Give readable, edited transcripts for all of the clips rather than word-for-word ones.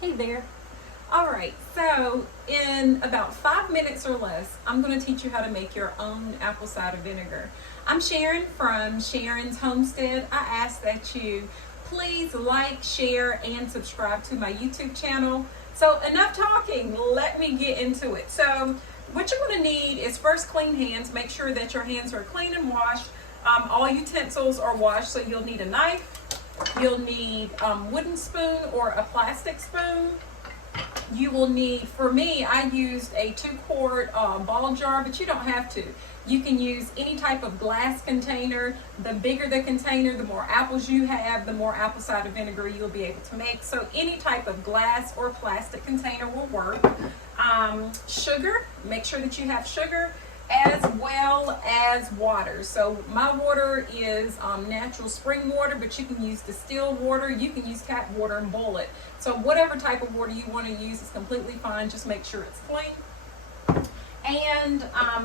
Hey there. All right, so in about 5 minutes or less, I'm going to teach you how to make your own apple cider vinegar. I'm Sharon from Sharon's Homestead. I ask that you please like, share, and subscribe to my YouTube channel. So enough talking, let me get into it. So what you're going to need is first clean hands. Make sure that your hands are clean and washed. All utensils are washed, so you'll need a knife. You'll need a wooden spoon or a plastic spoon. You will need, for me, I used a 2-quart ball jar, but you don't have to. You can use any type of glass container. The bigger the container, the more apples you have, the more apple cider vinegar you'll be able to make. So any type of glass or plastic container will work. Sugar, make sure that you have sugar, as well as water. So my water is natural spring water, but you can use distilled water. You can use tap water and boil it. So whatever type of water you want to use is completely fine. Just make sure it's clean. And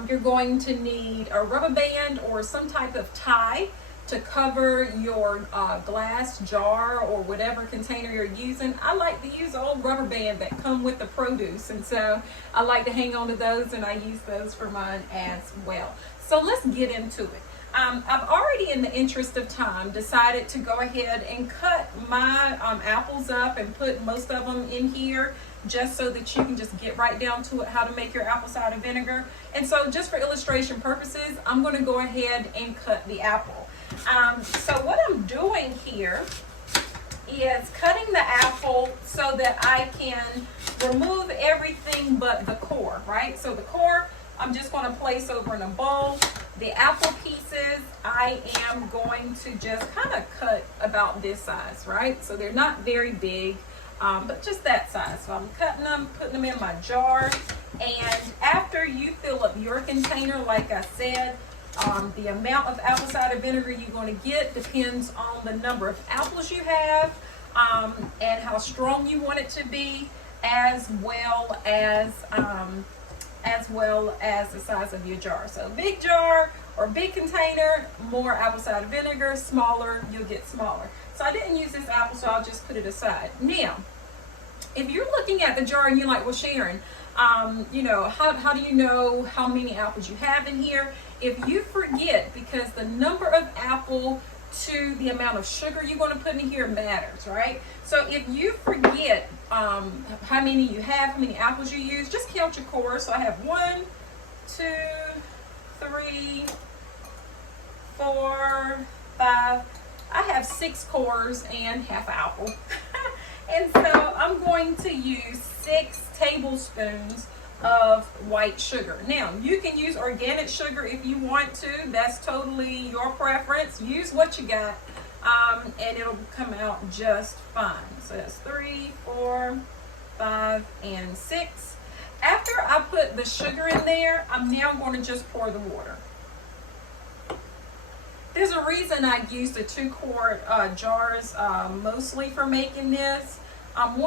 you're going to need a rubber band or some type of tie to cover your glass jar or whatever container you're using. I like to use old rubber band that come with the produce, and so I like to hang on to those, and I use those for mine as well. So let's get into it. I've already, in the interest of time, decided to go ahead and cut my apples up and put most of them in here, just so that you can just get right down to it, how to make your apple cider vinegar. And so just for illustration purposes, I'm going to go ahead and cut the apple. So what I'm doing here is cutting the apple so that I can remove everything but the core, right? So the core, I'm just going to place over in a bowl. The apple pieces, I am going to just kind of cut about this size, right? So they're not very big, but just that size. So I'm cutting them, putting them in my jar. And after you fill up your container, like I said, the amount of apple cider vinegar you're going to get depends on the number of apples you have, and how strong you want it to be, as well as the size of your jar. So big jar or big container, more apple cider vinegar. Smaller, you'll get smaller. So I didn't use this apple, so I'll just put it aside. Now, if you're looking at the jar and you're like, well, Sharon, how do you know how many apples you have in here? If you forget, because the number of apple to the amount of sugar you're going to put in here matters, right? So if you forget how many you have, how many apples you use, just count your cores. So I have 1, 2, 3, 4, 5. I have 6 cores and half apple. And so I'm going to use 6 tablespoons of white sugar. Now, you can use organic sugar if you want to. That's totally your preference. Use what you got, and it'll come out just fine. So that's 3, 4, 5, and 6. After I put the sugar in there, I'm now going to just pour the water. There's a reason I used the 2-quart jars mostly for making this. I'm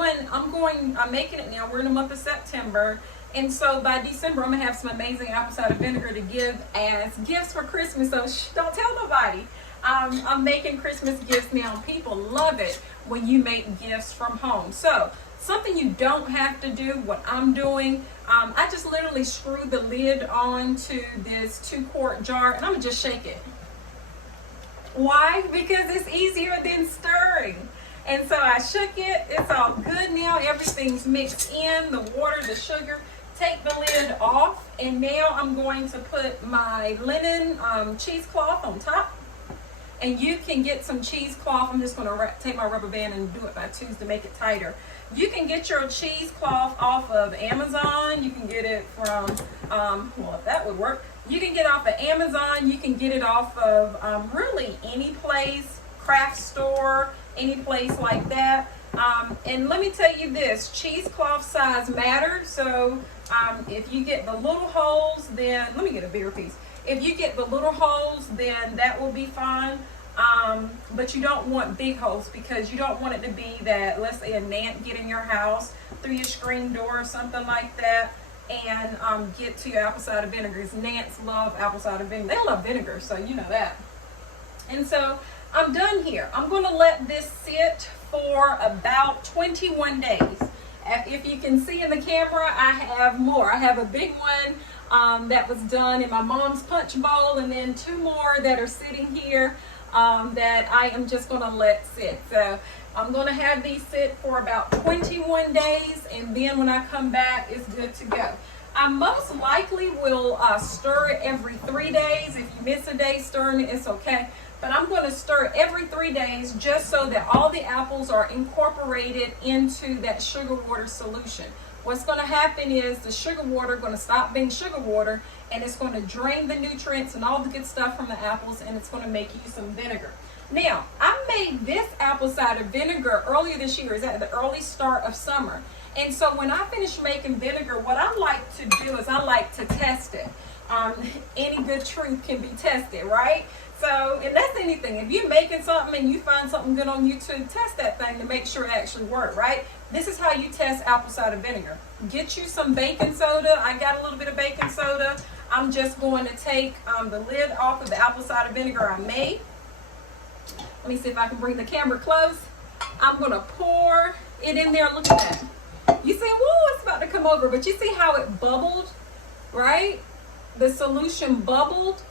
making it now. We're in the month of September. And so by December, I'm going to have some amazing apple cider vinegar to give as gifts for Christmas. So don't tell nobody. I'm making Christmas gifts now. People love it when you make gifts from home. So something you don't have to do, what I'm doing, I just literally screw the lid onto this 2-quart jar, and I'm going to just shake it. Why? Because it's easier than stirring. And so I shook it. It's all good now. Everything's mixed in, the water, the sugar. Take the lid off, and now I'm going to put my linen cheesecloth on top. And you can get some cheesecloth. I'm just going to take my rubber band and do it by twos to make it tighter. You can get your cheesecloth off of Amazon. You can get it from, if that would work. You can get it off of Amazon. You can get it off of really any place, craft store, any place like that. And let me tell you this, cheesecloth size matters. So if you get the little holes, then let me get a bigger piece. If you get the little holes, then that will be fine. But you don't want big holes, because you don't want it to be that, let's say, a gnat get in your house through your screen door or something like that, and get to your apple cider vinegar. Gnats love apple cider vinegar. They love vinegar, so you know that. And so I'm done here. I'm going to let this sit for about 21 days. If you can see in the camera, I have more. I have a big one that was done in my mom's punch bowl, and then 2 more that are sitting here that I am just going to let sit. So I'm going to have these sit for about 21 days, and then when I come back, it's good to go. I most likely will stir it every 3 days. If you miss a day stirring it, it's okay. But I'm going to stir every 3 days just so that all the apples are incorporated into that sugar water solution. What's going to happen is the sugar water going to stop being sugar water, and it's going to drain the nutrients and all the good stuff from the apples, and it's going to make you some vinegar. Now, I made this apple cider vinegar earlier this year. It's at the early start of summer. And so when I finish making vinegar, what I like to do is I like to test it. Any good truth can be tested, right? So, and that's anything. If you're making something and you find something good on YouTube, test that thing to make sure it actually works, right? This is how you test apple cider vinegar. Get you some baking soda. I got a little bit of baking soda. I'm just going to take the lid off of the apple cider vinegar I made. Let me see if I can bring the camera close. I'm going to pour it in there. Look at that. You see, whoa, it's about to come over, but you see how it bubbled, right? The solution bubbled.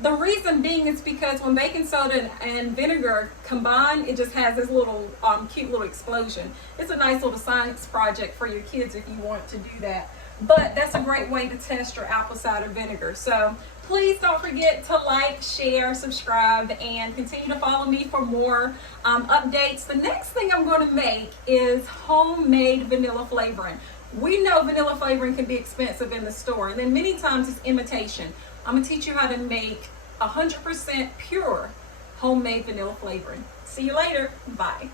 The reason being is because when baking soda and vinegar combine, it just has this little cute little explosion. It's a nice little science project for your kids if you want to do that. But that's a great way to test your apple cider vinegar. So please don't forget to like, share, subscribe, and continue to follow me for more updates. The next thing I'm going to make is homemade vanilla flavoring. We know vanilla flavoring can be expensive in the store, and then many times it's imitation. I'm going to teach you how to make 100% pure homemade vanilla flavoring. See you later. Bye.